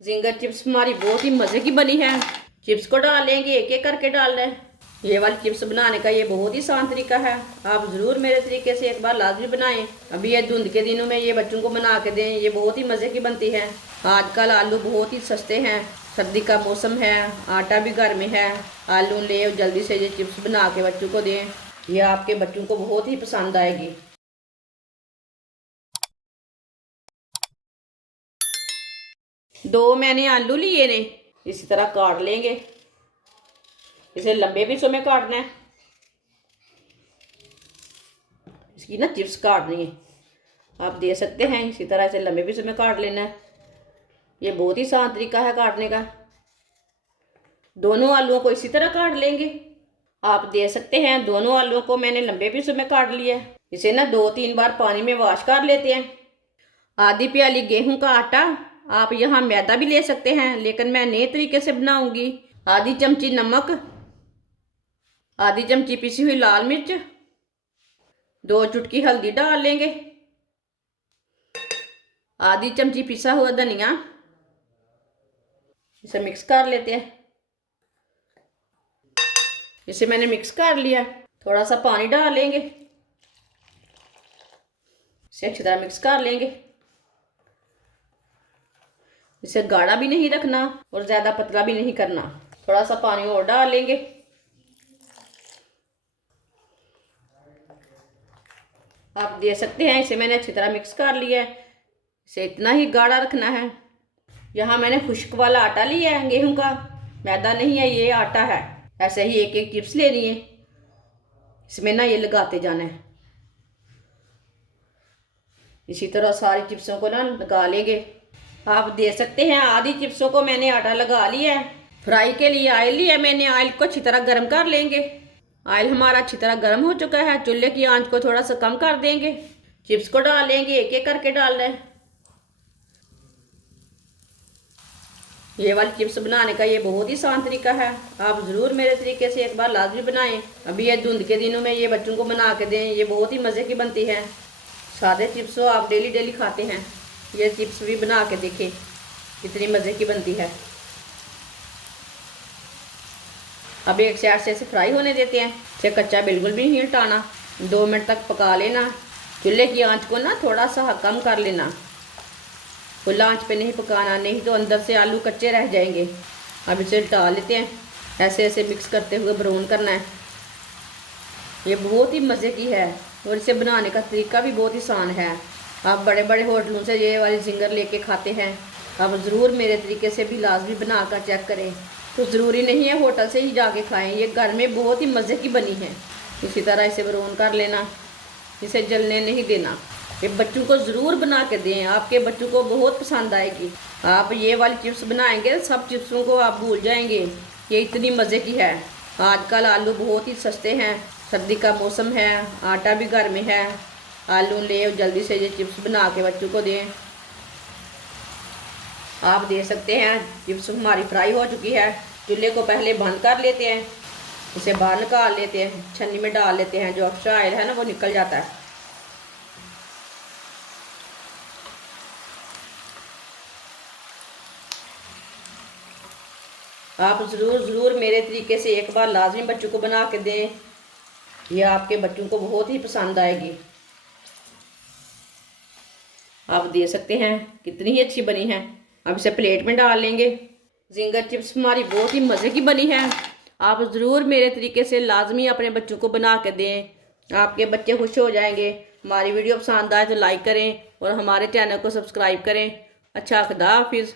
Ginger chips हमारी बहुत ही मज़े की बनी है। चिप्स को डाल लेंगे, एक एक करके डाल लें। ये वाली चिप्स बनाने का ये बहुत ही आसान तरीका है। आप ज़रूर मेरे तरीके से एक बार लाजमी बनाएं। अभी ये धुंध के दिनों में ये बच्चों को बना के दें, ये बहुत ही मज़े की बनती है। आजकल आलू बहुत ही सस्ते हैं, सर्दी का मौसम है, आटा भी घर में है। आलू ले और जल्दी से ये चिप्स बना के बच्चों को दें, ये आपके बच्चों को बहुत ही पसंद आएगी। दो मैंने आलू लिए ने, इसी तरह काट लेंगे। इसे लंबे पीसों में काटना है, इसकी ना चिप्स काटनी है। आप दे सकते हैं इसी तरह इसे लंबे पीसों में काट लेना है। ये बहुत ही आसान तरीका है काटने का। दोनों आलूओं को इसी तरह काट लेंगे। आप दे सकते हैं दोनों आलूओं को मैंने लंबे पीसों में काट लिया है। इसे ना 2-3 बार पानी में वॉश कर लेते हैं। आधी प्याली गेहूं का आटा, आप यहाँ मैदा भी ले सकते हैं, लेकिन मैं नए तरीके से बनाऊंगी। आधी चमची नमक, आधी चमची पिसी हुई लाल मिर्च, 2 चुटकी हल्दी डाल लेंगे, आधी चमची पिसा हुआ धनिया। इसे मिक्स कर लेते हैं। इसे मैंने मिक्स कर लिया। थोड़ा सा पानी डाल लेंगे, इसे अच्छी तरह मिक्स कर लेंगे। इसे गाढ़ा भी नहीं रखना और ज़्यादा पतला भी नहीं करना। थोड़ा सा पानी और डाल लेंगे। आप दे सकते हैं, इसे मैंने अच्छी तरह मिक्स कर लिया है। इसे इतना ही गाढ़ा रखना है। यहाँ मैंने खुश्क वाला आटा लिया है, गेहूं का, मैदा नहीं है, ये आटा है। ऐसे ही एक एक चिप्स लेनी है, इसमें ना ये लगाते जाना है। इसी तरह सारी चिप्सों को ना लगा लेंगे। आप दे सकते हैं आधी चिप्सों को मैंने आटा लगा लिया है। फ्राई के लिए ऑयल लिया मैंने, ऑयल को अच्छी तरह गर्म कर लेंगे। ऑयल हमारा अच्छी तरह गर्म हो चुका है। चूल्हे की आंच को थोड़ा सा कम कर देंगे। चिप्स को डाल लेंगे, एक एक करके डाल रहे हैं। ये वाली चिप्स बनाने का ये बहुत ही आसान तरीका है। आप ज़रूर मेरे तरीके से एक बार लाजमी बनाएं। अभी ये धुंध के दिनों में ये बच्चों को बना के दें, ये बहुत ही मज़े की बनती है। सादे चिप्स तो आप डेली डेली खाते हैं, ये चिप्स भी बना के देखें कितनी मज़े की बनती है। अब एक साइड से इसे फ्राई होने देते हैं। इसे कच्चा बिल्कुल भी नहीं हटाना, 2 मिनट तक पका लेना। चूल्हे की आंच को ना थोड़ा सा कम कर लेना, खुला आंच पे नहीं पकाना, नहीं तो अंदर से आलू कच्चे रह जाएंगे। अब इसे डाल लेते हैं, ऐसे ऐसे मिक्स करते हुए ब्राउन करना है। ये बहुत ही मज़े की है और इसे बनाने का तरीका भी बहुत ही आसान है। आप बड़े बड़े होटलों से ये वाली जिंगर लेके खाते हैं, आप ज़रूर मेरे तरीके से भी लाजमी बना कर चेक करें। तो ज़रूरी नहीं है होटल से ही जाके खाएं, ये घर में बहुत ही मज़े की बनी है। इसी तरह इसे ब्राउन कर लेना, इसे जलने नहीं देना। ये बच्चों को ज़रूर बना के दें, आपके बच्चों को बहुत पसंद आएगी। आप ये वाली चिप्स बनाएंगे, सब चिप्सों को आप भूल जाएंगे, ये इतनी मज़े की है। आजकल आलू बहुत ही सस्ते हैं, सर्दी का मौसम है, आटा भी घर में है। आलू ले और जल्दी से ये चिप्स बना के बच्चों को दें। आप दे सकते हैं। चिप्स हमारी फ्राई हो चुकी है। चूल्हे को पहले बंद कर लेते हैं, इसे बाहर निकाल लेते हैं, छन्नी में डाल लेते हैं, जो एक्स्ट्रा ऑयल है ना वो निकल जाता है। आप ज़रूर मेरे तरीके से एक बार लाजमी बच्चों को बना के दें, यह आपके बच्चों को बहुत ही पसंद आएगी। आप दे सकते हैं, कितनी ही अच्छी बनी है। अब इसे प्लेट में डाल लेंगे। जिंगर चिप्स हमारी बहुत ही मज़े की बनी है। आप ज़रूर मेरे तरीके से लाजमी अपने बच्चों को बना के दें, आपके बच्चे खुश हो जाएंगे। हमारी वीडियो पसंद आए तो लाइक करें और हमारे चैनल को सब्सक्राइब करें। अच्छा, खुदा हाफिज़।